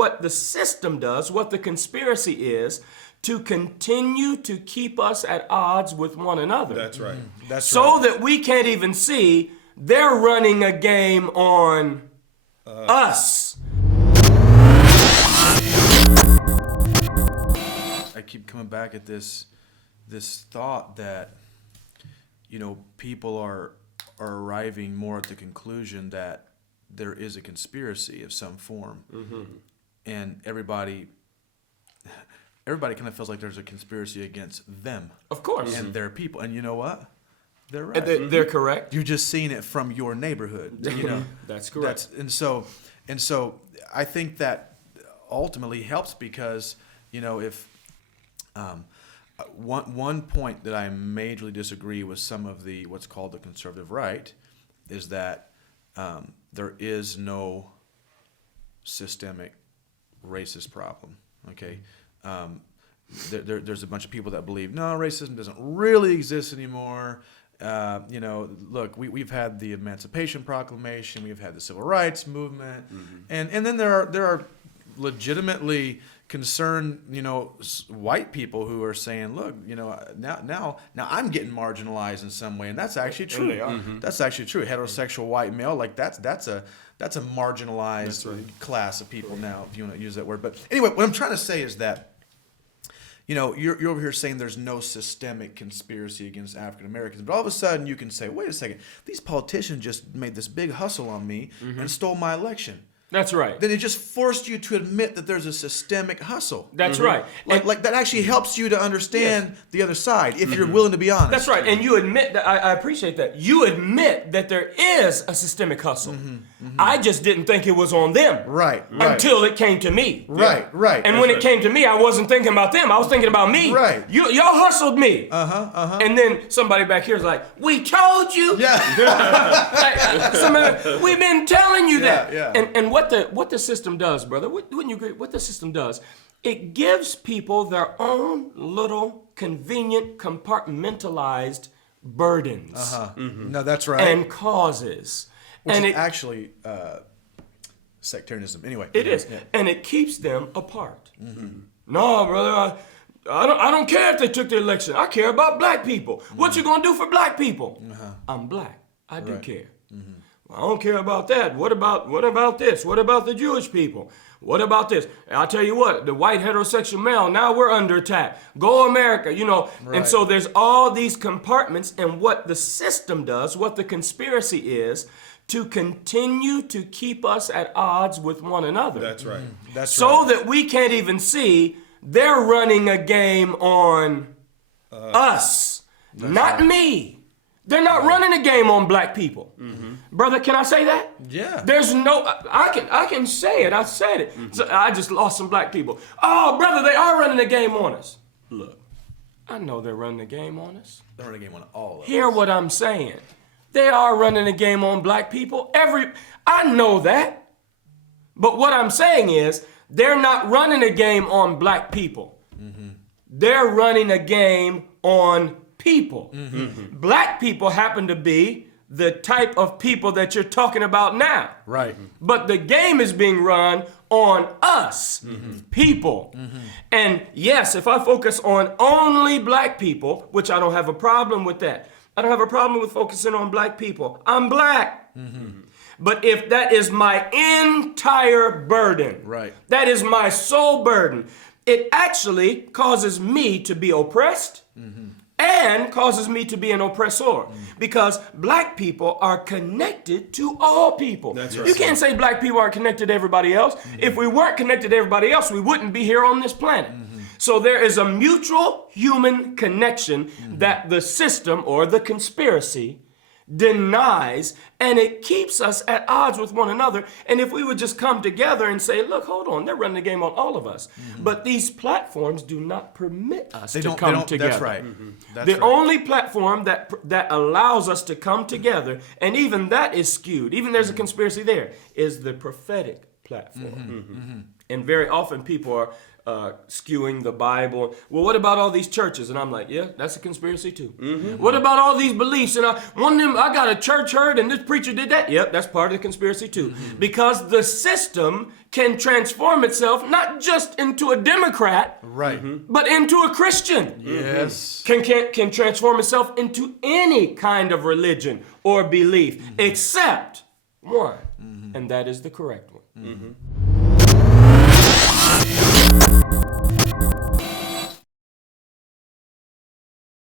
what the system does, what the conspiracy is, to continue to keep us at odds with one another. That's right. That's so right. that we can't even see they're running a game on us. I keep coming back at this thought that, people are arriving more at the conclusion that there is a conspiracy of some form, and everybody kind of feels like there's a conspiracy against them. Of course. And their people. And you know what? They're right. They're correct. You're just seeing it from your neighborhood. That's correct. And so I think that ultimately helps because, if one point that I majorly disagree with some of the what's called the conservative right is that there is no systemic racist problem. Okay. There's a bunch of people that believe no, racism doesn't really exist anymore. Look, we've had the Emancipation Proclamation, we've had the Civil Rights Movement, and then there are legitimately concerned white people who are saying, look, now I'm getting marginalized in some way, and that's actually true. And they are. That's actually true. Heterosexual white male, like that's a marginalized class of people now, if you want to use that word. But anyway, what I'm trying to say is that you're over here saying there's no systemic conspiracy against African Americans, but all of a sudden you can say, wait a second, these politicians just made this big hustle on me and stole my election. That's right. Then it just forced you to admit that there's a systemic hustle. That's right. Like that actually helps you to understand the other side if you're willing to be honest. That's right. And you admit that, I appreciate that. You admit that there is a systemic hustle. I just didn't think it was on them. Right. Until it came to me. Right. And when it came to me, I wasn't thinking about them. I was thinking about me. Right. Y'all hustled me. And then somebody back here is like, we told you. Yeah. We've been telling you that. Yeah. And what the system does, brother, wouldn't you agree? What the system does, it gives people their own little convenient compartmentalized burdens. No, that's right. And causes. Which and is it actually sectarianism. Anyway. it is. Yeah. And it keeps them apart. No, brother, I don't care if they took the election. I care about black people. What you gonna do for black people? I'm black. I do care. I don't care about that. What about this? What about the Jewish people? What about this? I'll tell you what, the white heterosexual male, now we're under attack. Go America, Right. And so there's all these compartments, and what the system does, what the conspiracy is, to continue to keep us at odds with one another. That's right. That's so right. that we can't even see they're running a game on us, not me. They're not running a game on black people. Brother, can I say that? Yeah. There's no, I can say it. I said it. So I just lost some black people. Oh, brother, they are running a game on us. Look, I know they're running a game on us. They're running a game on all of us. Hear what I'm saying. They are running a game on black people. I know that. But what I'm saying is, they're not running a game on black people. They're running a game on people. Black people happen to be the type of people that you're talking about now. Right. But the game is being run on us, people. And yes, if I focus on only black people, which I don't have a problem with that. I don't have a problem with focusing on black people. I'm black. But if that is my entire burden, Right. that is my sole burden, it actually causes me to be oppressed and causes me to be an oppressor, because black people are connected to all people. That's right. You can't say black people are connected to everybody else. If we weren't connected to everybody else, we wouldn't be here on this planet. So there is a mutual human connection that the system or the conspiracy denies, and it keeps us at odds with one another. And if we would just come together and say, look, hold on, they're running the game on all of us. But these platforms do not permit us to come together. That's right. That's The right. only platform that allows us to come together, and even that is skewed, even there's a conspiracy there, is the prophetic platform. And very often people are skewing the Bible. Well, what about all these churches? And I'm like, yeah, that's a conspiracy too. What about all these beliefs? And one of them, I got a church hurt and this preacher did that. Yep, that's part of the conspiracy too. Because the system can transform itself not just into a Democrat, Right. but into a Christian. Yes. Can transform itself into any kind of religion or belief except one, and that is the correct one.